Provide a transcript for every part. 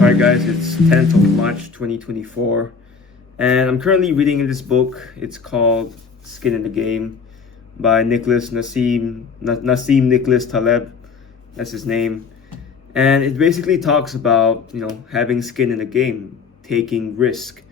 Alright guys, it's 10th of March 2024 and I'm currently reading this book. It's called Skin in the Game by Nassim Nicholas Taleb. That's his name. And it basically talks about, having skin in the game, taking risk.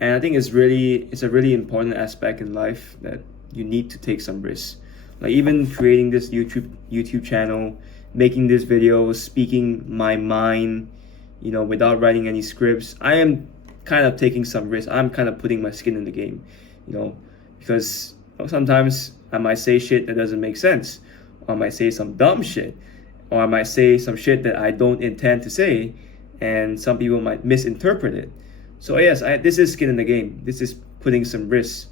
And I think it's a really important aspect in life that you need to take some risks. Like even creating this YouTube channel, making this video, speaking my mind, without writing any scripts. I am kind of taking some risks. I'm kind of putting my skin in the game, because sometimes I might say shit that doesn't make sense, or I might say some dumb shit, or I might say some shit that I don't intend to say, and some people might misinterpret it. So yes, this is skin in the game. This is putting some risks,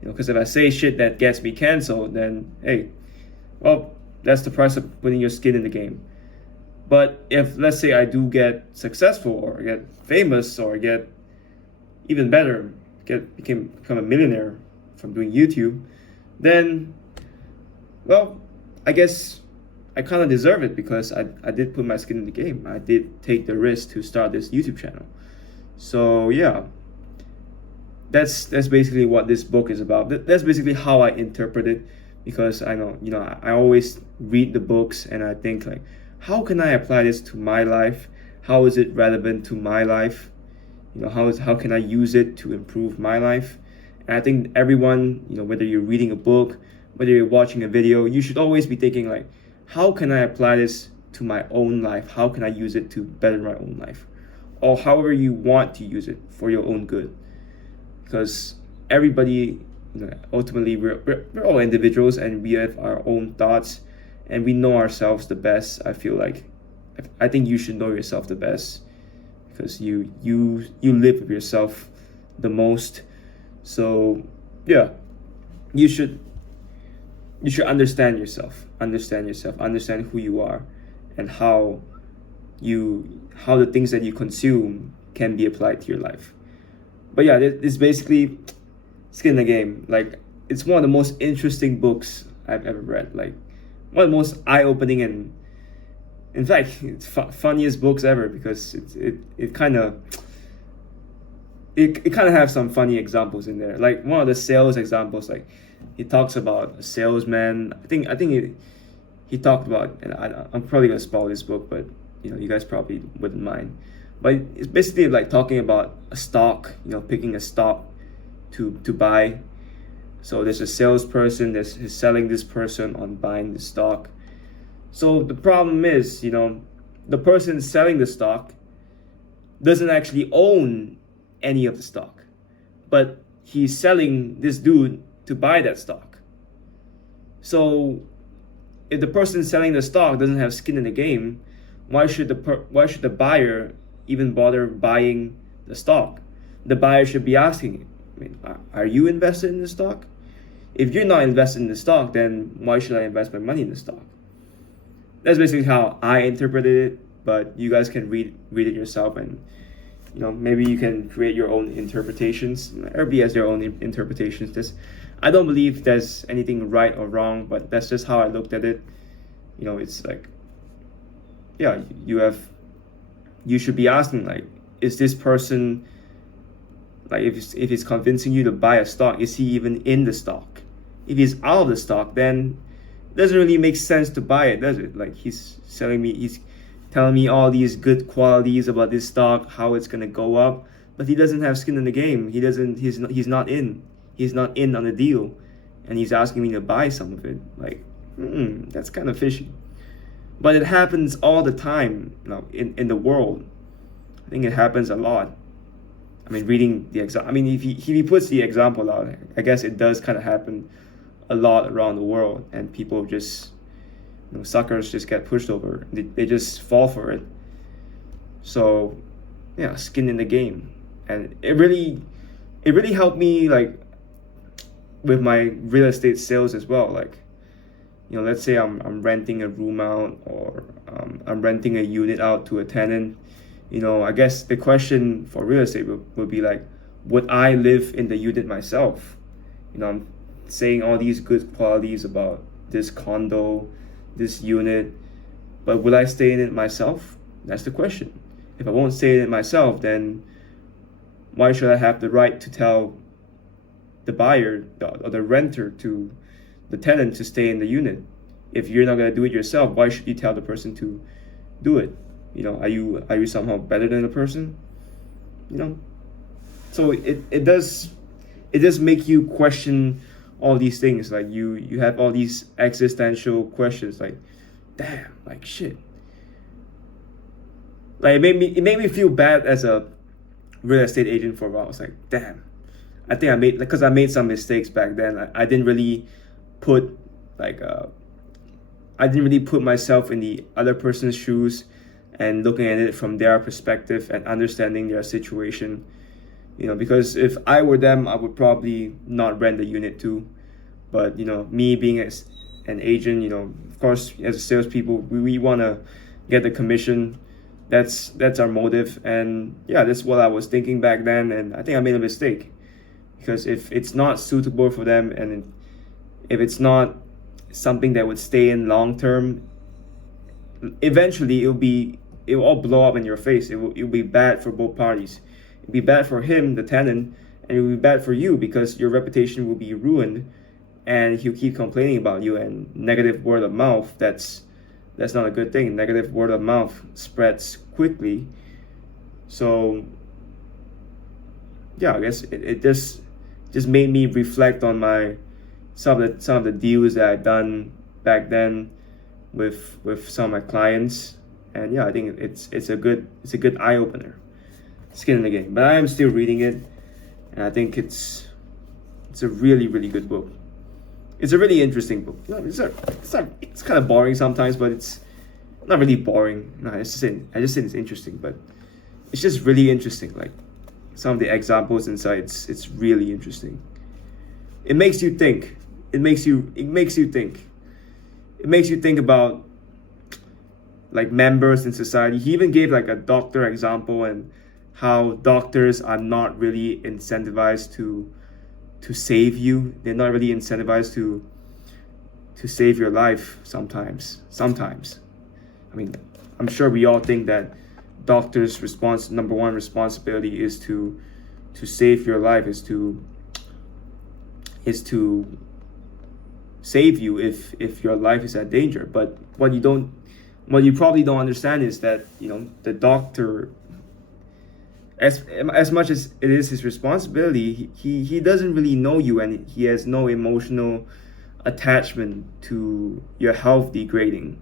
because if I say shit that gets me canceled, then hey, well, that's the price of putting your skin in the game. But if, let's say, I do get successful or get famous or get even better, become a millionaire from doing YouTube, then, well, I guess I kind of deserve it because I did put my skin in the game. I did take the risk to start this YouTube channel. So yeah, that's basically what this book is about. That's basically how I interpret it, because I know, I always read the books and I think like, how can I apply this to my life? How is it relevant to my life? How can I use it to improve my life? And I think everyone, whether you're reading a book, whether you're watching a video, you should always be thinking like, how can I apply this to my own life? How can I use it to better my own life? Or however you want to use it for your own good. Because everybody, ultimately we're all individuals and we have our own thoughts and we know ourselves the best. I think you should know yourself the best because you live with yourself the most. So yeah, you should understand yourself, understand who you are, and how the things that you consume can be applied to your life. But yeah, it's basically skin in the game. Like, it's one of the most interesting books I've ever read. Like, one of the most eye-opening and, in fact, it's funniest books ever, because it kind of have some funny examples in there. Like one of the sales examples, like he talks about a salesman. I think he talked about, and I'm probably gonna spoil this book, but you guys probably wouldn't mind. But it's basically like talking about a stock, picking a stock to buy. So there's a salesperson that's selling this person on buying the stock. So the problem is, the person selling the stock doesn't actually own any of the stock, but he's selling this dude to buy that stock. So if the person selling the stock doesn't have skin in the game, why should the buyer even bother buying the stock? The buyer should be asking, are you invested in the stock? If you're not invested in the stock, then why should I invest my money in the stock? That's basically how I interpreted it, but you guys can read it yourself, and maybe you can create your own interpretations. Everybody has their own interpretations. I don't believe there's anything right or wrong, but that's just how I looked at it. It's like, yeah, you should be asking, like, is this person, like, if he's convincing you to buy a stock, is he even in the stock? If he's out of the stock, then it doesn't really make sense to buy it, does it? Like, he's telling me all these good qualities about this stock, how it's gonna go up, but he doesn't have skin in the game. He's not in on the deal, and he's asking me to buy some of it. Like, that's kind of fishy. But it happens all the time now in the world. I think it happens a lot. I mean, reading the example. I mean, if he puts the example out, I guess it does kind of happen a lot around the world, and people just, suckers just get pushed over. They just fall for it. So, yeah, skin in the game, and it really helped me, like, with my real estate sales as well. Like, let's say I'm renting a room out, or I'm renting a unit out to a tenant. I guess the question for real estate would be like, would I live in the unit myself? I'm saying all these good qualities about this condo, this unit, But will I stay in it myself? That's the question. If I won't stay in it myself, then why should I have the right to tell the buyer or the renter to the tenant to stay in the unit? If you're not going to do it yourself, why should you tell the person to do it? Are you somehow better than the person? So it does make you question all these things. Like you have all these existential questions, like, damn, like shit. Like it made me feel bad as a real estate agent for a while. I was like, damn, I think I made some mistakes back then. I didn't really put I didn't really put myself in the other person's shoes and looking at it from their perspective and understanding their situation. Because if I were them, I would probably not rent the unit too. But me being as an agent, of course, as a salespeople, we want to get the commission. That's our motive, and yeah, that's what I was thinking back then. And I think I made a mistake, because if it's not suitable for them, and if it's not something that would stay in long term, eventually it'll all blow up in your face. It'll be bad for both parties. It'll be bad for him, the tenant, and it'll be bad for you, because your reputation will be ruined, and he'll keep complaining about you. And negative word of mouth, that's not a good thing. Negative word of mouth spreads quickly. So yeah, I guess it just made me reflect on some of the deals that I've done back then with some of my clients. And yeah, I think it's a good eye opener. Skin in the Game. But I am still reading it, and I think it's a really, really good book. It's a really interesting book. It's kind of boring sometimes, but it's not really boring. No, I just said it's interesting, but it's just really interesting. Like some of the examples inside, it's really interesting. It makes you think. It makes you think. It makes you think about like members in society. He even gave like a doctor example, and how doctors are not really incentivized to save you. They're not really incentivized to save your life sometimes. I mean, I'm sure we all think that doctors' number one responsibility is to save your life, is to save you if your life is at danger. But what you probably don't understand is that the doctor, as much as it is his responsibility, he doesn't really know you, and he has no emotional attachment to your health degrading,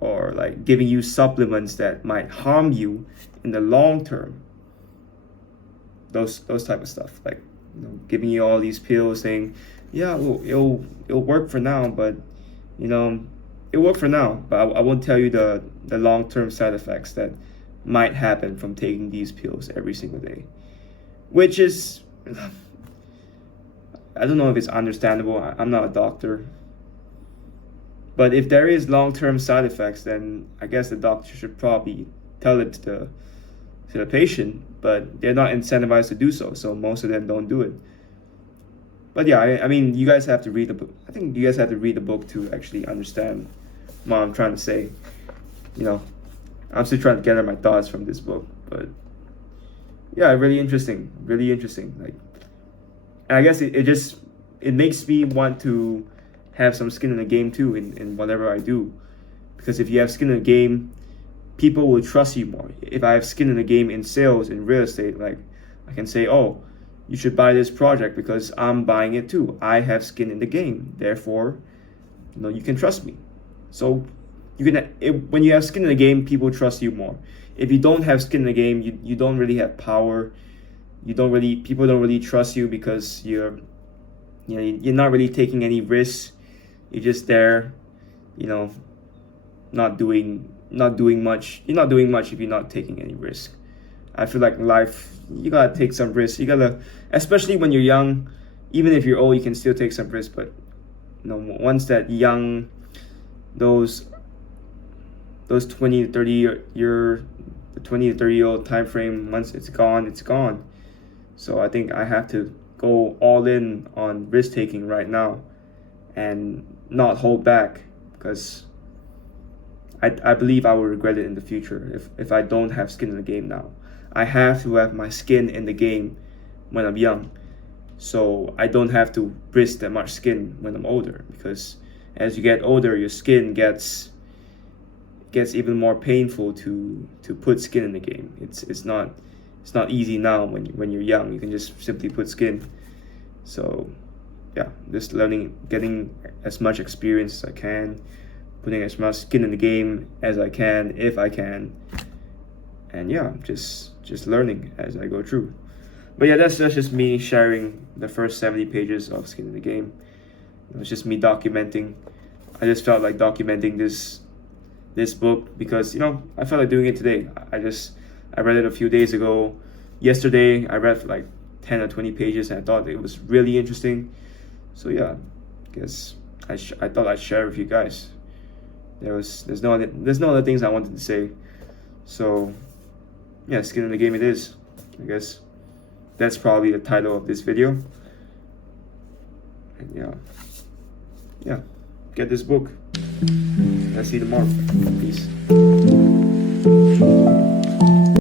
or like giving you supplements that might harm you in the long term. Those type of stuff, like giving you all these pills, saying, yeah, well, it'll work for now, but it'll work for now, but I won't tell you the long term side effects that might happen from taking these pills every single day, which is, I don't know if it's understandable. I'm not a doctor, but if there is long-term side effects, then I guess the doctor should probably tell it to the patient, but they're not incentivized to do so, so most of them don't do it. But yeah, I mean, you guys have to read the book. I think you guys have to read the book to actually understand what I'm trying to say. I'm still trying to gather my thoughts from this book, but yeah, really interesting. Like, and I guess it makes me want to have some skin in the game too in whatever I do, because if you have skin in the game, people will trust you more. If I have skin in the game in sales, in real estate, like I can say, oh, you should buy this project because I'm buying it too. I have skin in the game, therefore, you can trust me. So when you have skin in the game, people trust you more. If you don't have skin in the game, you don't really have power. People don't really trust you, because you're not really taking any risks. You're just there, not doing much. You're not doing much if you're not taking any risk. I feel like life, you gotta take some risks. You gotta, especially when you're young. Even if you're old, you can still take some risks. But once that young, those 20 to 30 year old time frame, once it's gone. So I think I have to go all in on risk taking right now, and not hold back, because I believe I will regret it in the future if I don't have skin in the game now. I have to have my skin in the game when I'm young, so I don't have to risk that much skin when I'm older, because as you get older, your skin gets even more painful to put skin in the game. It's not easy now when you're young. You can just simply put skin. So yeah, just learning, getting as much experience as I can, putting as much skin in the game as I can, if I can, and yeah, just learning as I go through. But yeah, that's just me sharing the first 70 pages of Skin in the Game. It was just me documenting. I just felt like documenting this book because, you know, I felt like doing it today. I read it a few days ago. Yesterday I read like 10 or 20 pages and I thought it was really interesting. So yeah, I guess I thought I'd share with you guys. There's no other things I wanted to say. So yeah, Skin in the Game it is. I guess that's probably the title of this video. And yeah, get this book. Let's see you tomorrow. Peace.